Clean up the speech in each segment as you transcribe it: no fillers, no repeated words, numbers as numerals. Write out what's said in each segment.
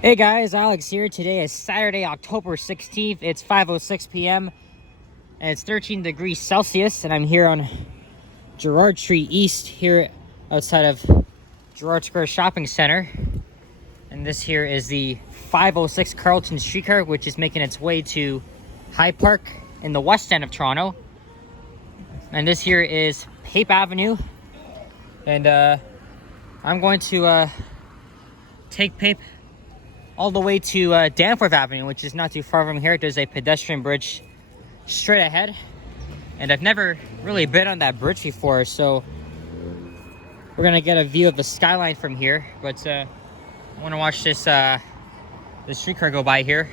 Hey guys, Alex here. Today is Saturday, October 16th. It's 5:06 p.m. and it's 13 degrees Celsius, and I'm here on Gerrard Street East here outside of Gerrard Square Shopping Center. And this here is the 506 Carlton streetcar, which is making its way to Hyde Park in the west end of Toronto. And this here is Pape Avenue. And I'm going to take Pape all the way to Danforth Avenue, which is not too far from here. There's a pedestrian bridge straight ahead, and I've never really been on that bridge before, so we're gonna get a view of the skyline from here. But I want to watch this streetcar go by here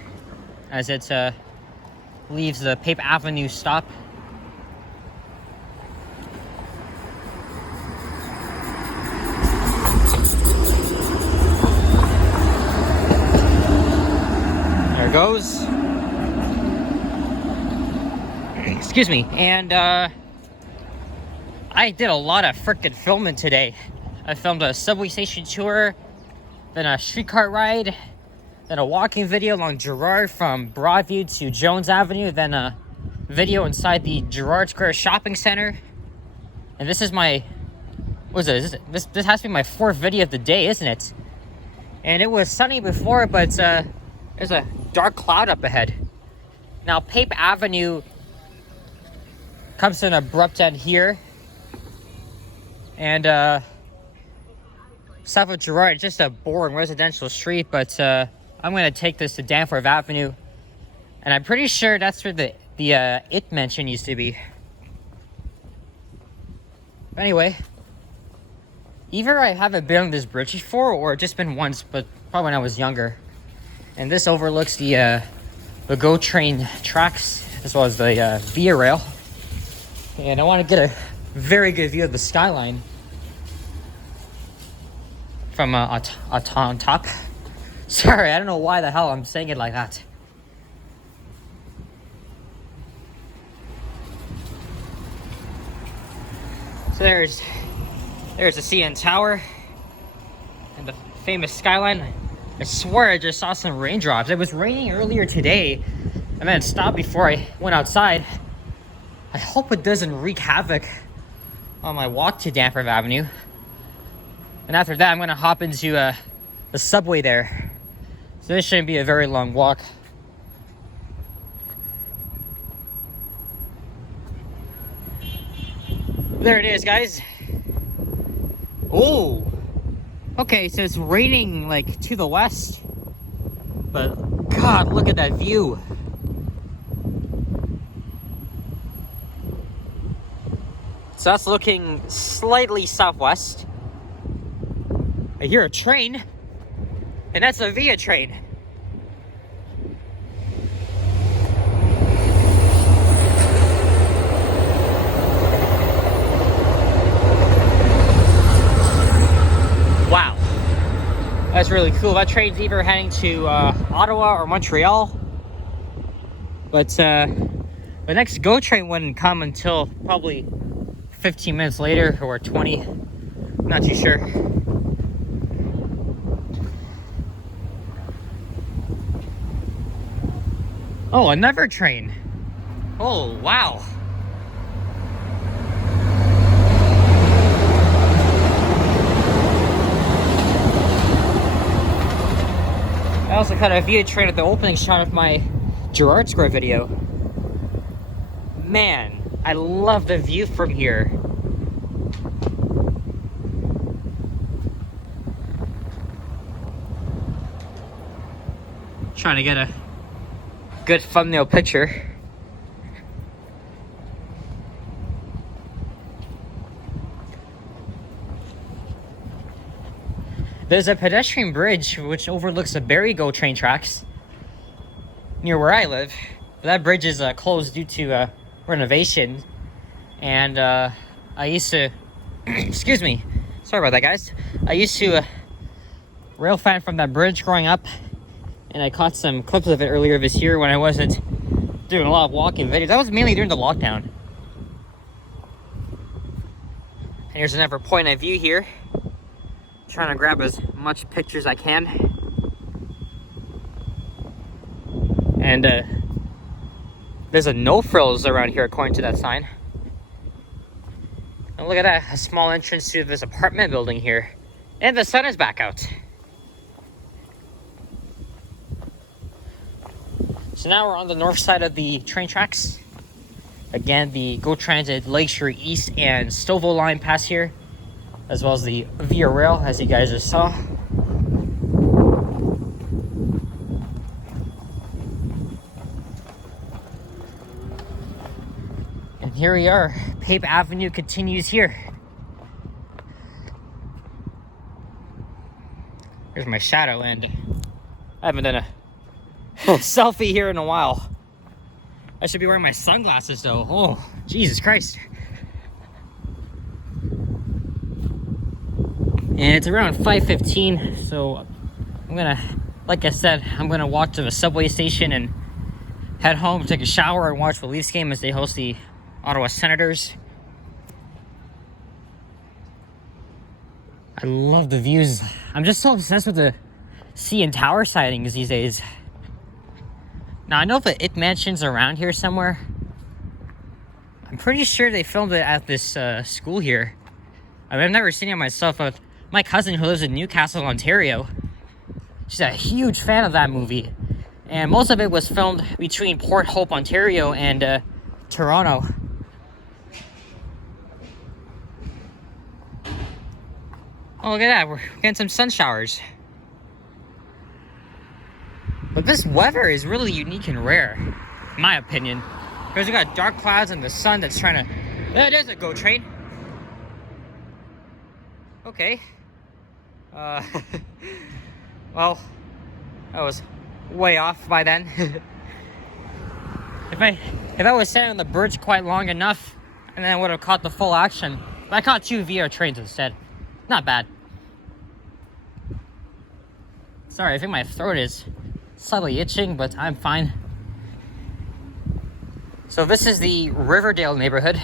as it leaves the Pape Avenue stop. There it goes. Excuse me. And I did a lot of frickin' filming today. I filmed a subway station tour, then a streetcar ride, then a walking video along Gerrard from Broadview to Jones Avenue, then a video inside the Gerrard Square Shopping Center. And this is my, what is it? This has to be my fourth video of the day, isn't it? And it was sunny before, but there's a dark cloud up ahead. Now, Pape Avenue comes to an abrupt end here. And south of Gerrard, it's just a boring residential street, but I'm going to take this to Danforth Avenue. And I'm pretty sure that's where the It Mansion used to be. Anyway, either I haven't been on this bridge before, or just been once, but probably when I was younger. And this overlooks the GO train tracks, as well as the Via Rail. And I want to get a very good view of the skyline from on top. Sorry, I don't know why the hell I'm saying it like that. So there's the CN Tower and the famous skyline. I swear I just saw some raindrops. It was raining earlier today, and then it stopped before I went outside. I hope it doesn't wreak havoc on my walk to Danforth Avenue. And after that, I'm going to hop into the subway there. So this shouldn't be a very long walk. There it is, guys. Oh! Okay, so it's raining like to the west. But God, look at that view. So that's looking slightly southwest. I hear a train, and that's a Via train. Wow, that's really cool. That train's either heading to Ottawa or Montreal, but the next GO train wouldn't come until probably 15 minutes later, or 20, I'm not too sure. Oh, another train. Oh, wow. I also caught a Via train at the opening shot of my Gerrard Square video. Man, I love the view from here. Trying to get a good thumbnail picture. There's a pedestrian bridge which overlooks the Barrie GO train tracks near where I live. That bridge is closed due to renovation, and I used to excuse me, sorry about that, guys. I used to rail fan from that bridge growing up, and I caught some clips of it earlier this year when I wasn't doing a lot of walking videos. That was mainly during the lockdown. And here's another point of view here, trying to grab as much pictures as I can. And there's a no frills around here according to that sign. And look at that, a small entrance to this apartment building here. And the sun is back out. So now we're on the north side of the train tracks. Again, the GO Transit Lakeshore East and Stouffville line pass here, as well as the Via Rail, as you guys just saw. And here we are. Pape Avenue continues here. Here's my shadow, and I haven't done a selfie here in a while. I should be wearing my sunglasses though. Oh, Jesus Christ. And it's around 5:15, so I'm gonna, like I said, I'm gonna walk to the subway station and head home, take a shower, and watch the Leafs game as they host the Ottawa Senators. I love the views. I'm just so obsessed with the CN Tower sightings these days. Now, I know the It Mansion's around here somewhere. I'm pretty sure they filmed it at this school here. I mean, I've never seen it myself, but my cousin who lives in Newcastle, Ontario, she's a huge fan of that movie. And most of it was filmed between Port Hope, Ontario and Toronto. Oh, look at that. We're getting some sun showers. But this weather is really unique and rare, in my opinion. Because we got dark clouds and the sun that's trying to... There's a GO train. Okay. Well, I was way off by then. If I was sitting on the bridge quite long enough, and then I would have caught the full action. But I caught 2 VR trains instead. Not bad. Sorry, I think my throat is slightly itching, but I'm fine. So this is the Riverdale neighborhood,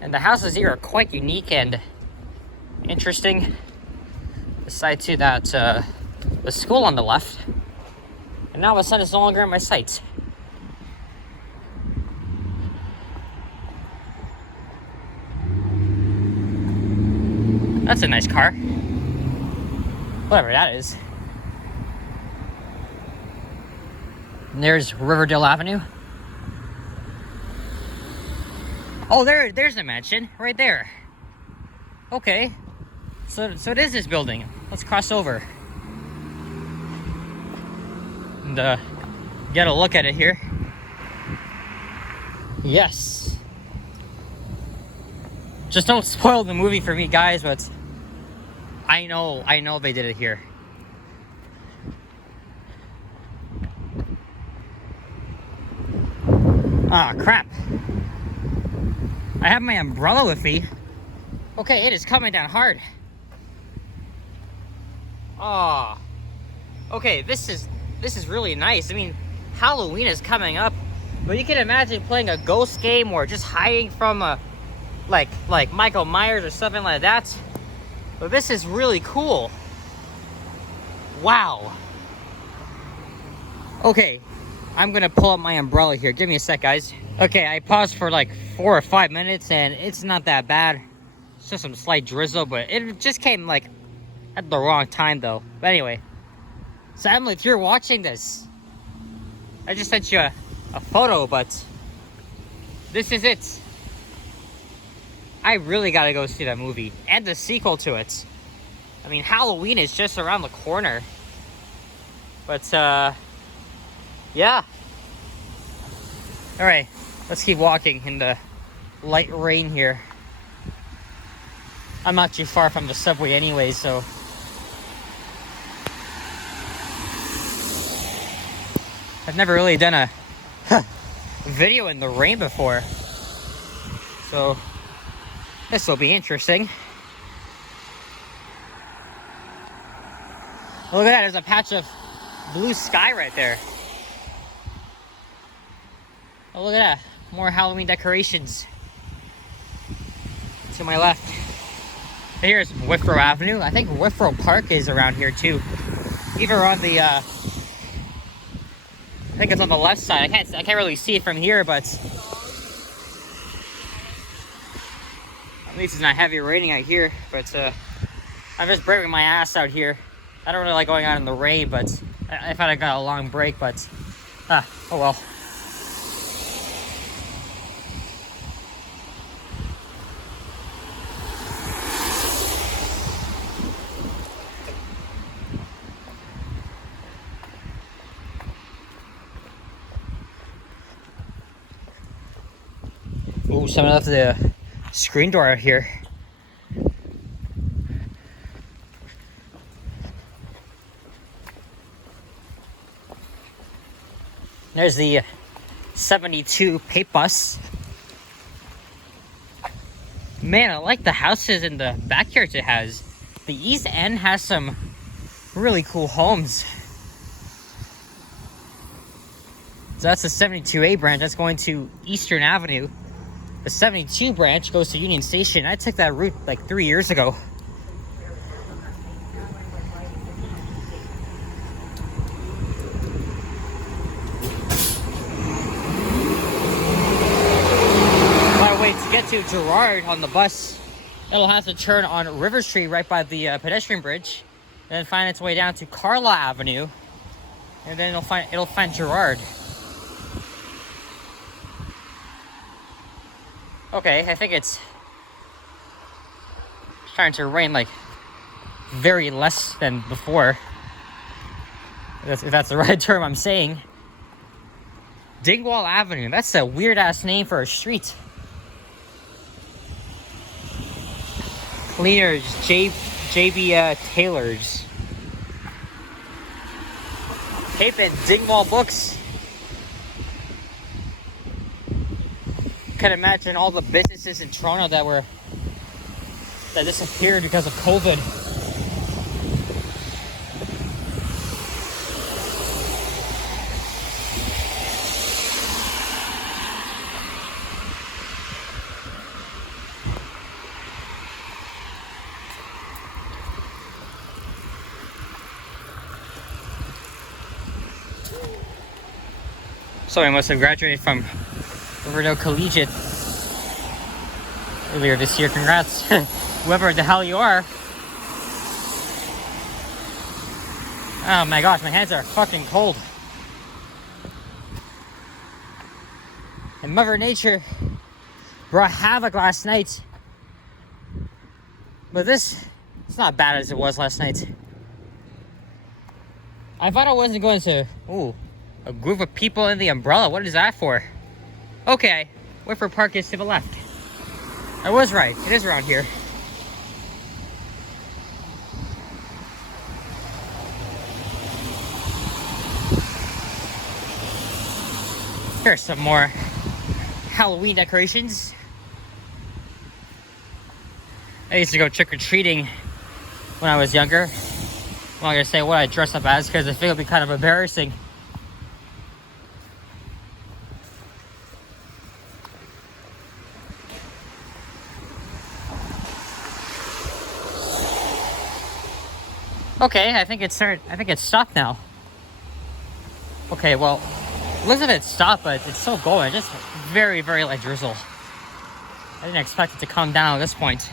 and the houses here are quite unique and interesting. Aside to that, the school on the left, and now the sun is no longer in my sight. That's a nice car, whatever that is. And there's Riverdale Avenue. Oh, there's the mansion right there. Okay, so it is this building. Let's cross over and get a look at it here. Yes. Just don't spoil the movie for me, guys, but I know they did it here. Ah, crap. I have my umbrella with me. Okay, it is coming down hard. Oh. Okay, this is really nice. I mean, Halloween is coming up, but you can imagine playing a ghost game or just hiding from a like Michael Myers or something like that. But this is really cool. Wow. Okay, I'm gonna pull up my umbrella here. Give me a sec, guys. Okay, I paused for like 4 or 5 minutes, and it's not that bad. It's just some slight drizzle, but it just came like at the wrong time, though. But anyway, so Emily, if you're watching this, I just sent you a photo, but this is it. I really gotta go see that movie and the sequel to it. I mean, Halloween is just around the corner. But yeah. All right, let's keep walking in the light rain here. I'm not too far from the subway anyway, so I've never really done a video in the rain before, so this will be interesting. Look at that, there's a patch of blue sky right there. Oh, look at that, more Halloween decorations to my left. Here's Withrow Avenue. I think Withrow Park is around here too. Either on the think it's on the left side. I can't really see it from here, but at least it's not heavy raining out here. But I'm just braving my ass out here. I don't really like going out in the rain, but I thought I got a long break, but oh well. Ooh, someone left the screen door out here. There's the 72 Pape bus. Man, I like the houses in the backyards it has. The East End has some really cool homes. So that's the 72A branch. That's going to Eastern Avenue. The 72 branch goes to Union Station. I took that route like 3 years ago. By the way, to get to Gerrard on the bus, it'll have to turn on River Street right by the pedestrian bridge, and then find its way down to Carlaw Avenue, and then it'll find Gerrard. Okay, I think it's starting to rain like very less than before. If that's the right term I'm saying. Dingwall Avenue, that's a weird ass name for a street. Cleaners, JB Taylors. Pape and Dingwall Books. Can imagine all the businesses in Toronto that disappeared because of COVID. So I must have graduated from Riverdale Collegiate earlier this year. Congrats, whoever the hell you are. Oh my gosh, my hands are fucking cold. And Mother Nature brought havoc last night. But it's not bad as it was last night. I thought I wasn't going to... Ooh, a group of people in the umbrella. What is that for? Okay, Whitford Park is to the left. I was right. It is around here. Here's some more Halloween decorations. I used to go trick-or-treating when I was younger. I'm not gonna say what I dressed up as because I think it'll be kind of embarrassing. Okay, I think it's stopped now. Okay, well, Elizabeth stopped, but it's still going. Just very, very light drizzle. I didn't expect it to come down at this point.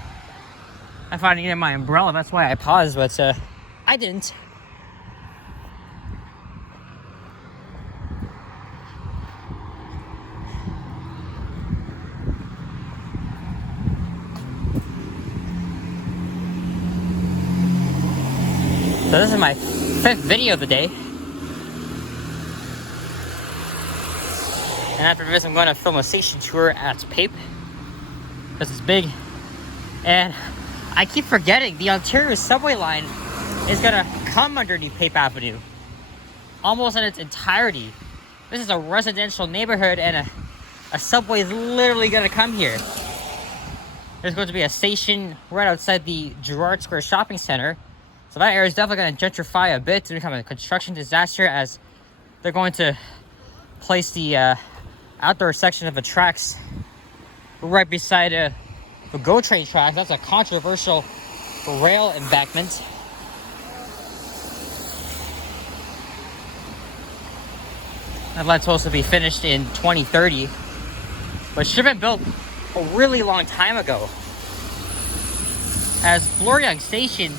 I thought I needed my umbrella, that's why I paused, but I didn't. So this is my 5th video of the day. And after this, I'm going to film a station tour at Pape, because it's big. And I keep forgetting the Ontario subway line is going to come underneath Pape Avenue. Almost in its entirety. This is a residential neighborhood and a subway is literally going to come here. There's going to be a station right outside the Gerrard Square Shopping Center. So that area is definitely going to gentrify a bit to become a construction disaster, as they're going to place the outdoor section of the tracks right beside the GO train track. That's a controversial rail embankment. That line's supposed to be finished in 2030, but should have been built a really long time ago. As Bloor-Yonge Station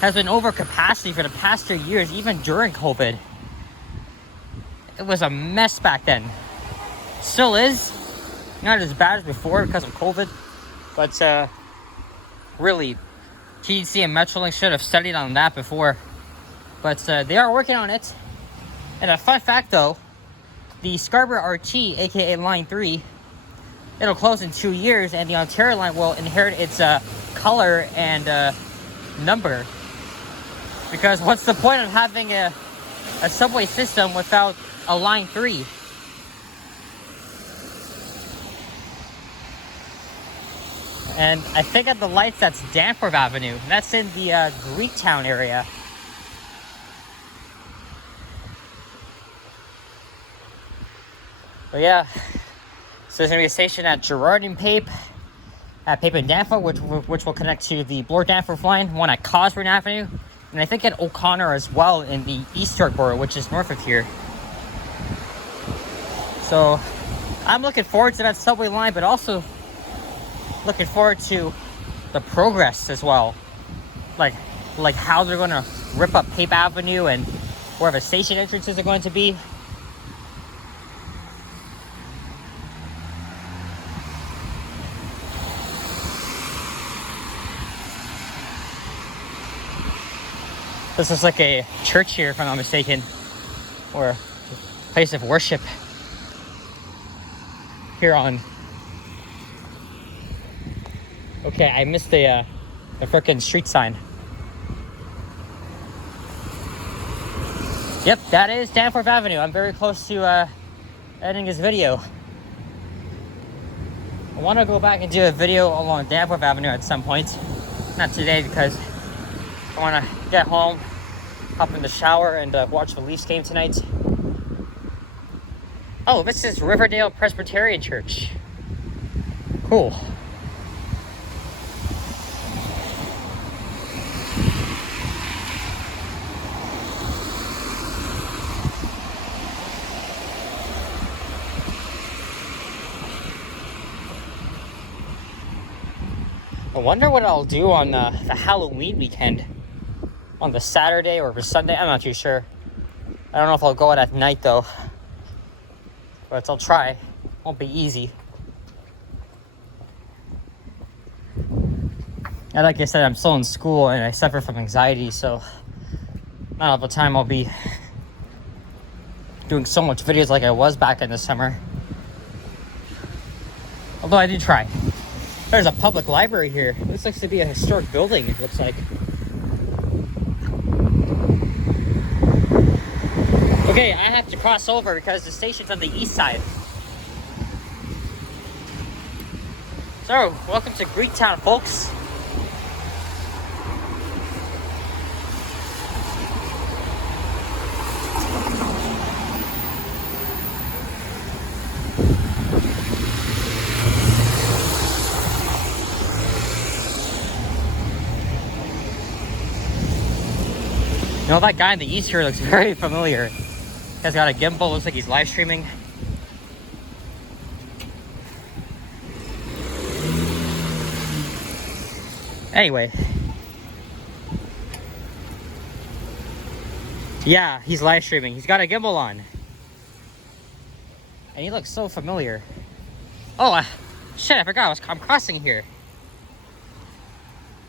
has been over capacity for the past 2 years, even during COVID. It was a mess back then. Still is. Not as bad as before because of COVID. But really, TDC and Metrolink should have studied on that before. But they are working on it. And a fun fact though, the Scarborough RT, aka Line 3, it'll close in 2 years, and the Ontario line will inherit its color and number. Because what's the point of having a subway system without a Line 3? And I think at the lights, that's Danforth Avenue. That's in the Greektown area. But yeah, so there's going to be a station at Gerrard and Pape, at Pape and Danforth, which will connect to the Bloor-Danforth line, one at Cosburn Avenue, and I think at O'Connor as well in the East York Borough, which is north of here. So I'm looking forward to that subway line, but also looking forward to the progress as well. Like how they're going to rip up Pape Avenue and where the station entrances are going to be. This is like a church here, if I'm not mistaken, or a place of worship here on. Okay, I missed the frickin' street sign. Yep, that is Danforth Avenue. I'm very close to editing this video. I want to go back and do a video along Danforth Avenue at some point. Not today because I want to get home, hop in the shower, and watch the Leafs game tonight. Oh, this is Riverdale Presbyterian Church. Cool. I wonder what I'll do on the Halloween weekend. On the Saturday or the Sunday, I'm not too sure. I don't know if I'll go out at night though. But I'll try. Won't be easy. And like I said, I'm still in school and I suffer from anxiety, so not all the time I'll be doing so much videos like I was back in the summer. Although I did try. There's a public library here. This looks to be a historic building, it looks like. Okay, I have to cross over because the station's on the east side. So, welcome to Greektown, folks. You know, that guy in the east here looks very familiar. He's got a gimbal, looks like he's live streaming. Anyway. Yeah, he's live streaming. He's got a gimbal on. And he looks so familiar. Oh, shit, I forgot. I'm crossing here.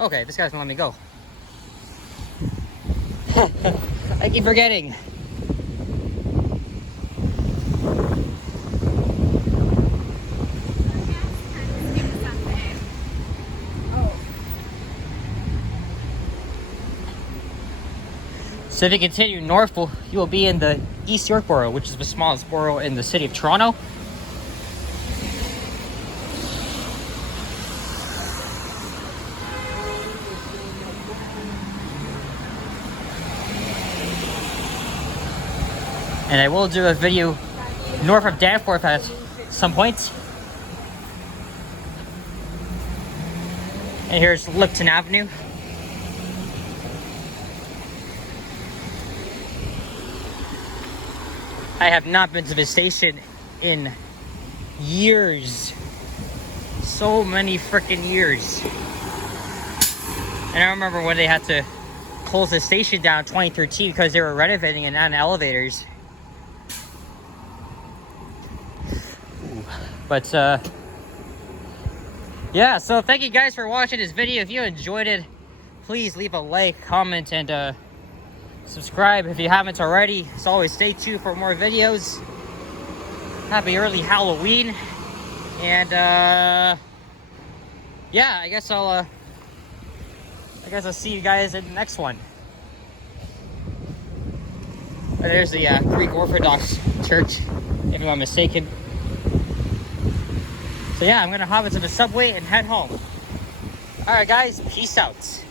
Okay, this guy's gonna let me go. I keep forgetting. So if you continue north, you will be in the East York Borough, which is the smallest borough in the city of Toronto. And I will do a video north of Danforth at some point. And here's Lipton Avenue. I have not been to the station in years. So many freaking years. And I remember when they had to close the station down in 2013 because they were renovating and on elevators. Ooh. But yeah, so thank you guys for watching this video. If you enjoyed it, please leave a like, comment, and subscribe if you haven't already. As always, stay tuned for more videos. Happy early Halloween. And yeah, I guess I'll see you guys in the next one. There's the Greek Orthodox Church, if I'm not mistaken. So yeah, I'm gonna hop into the subway and head home. Alright guys, peace out.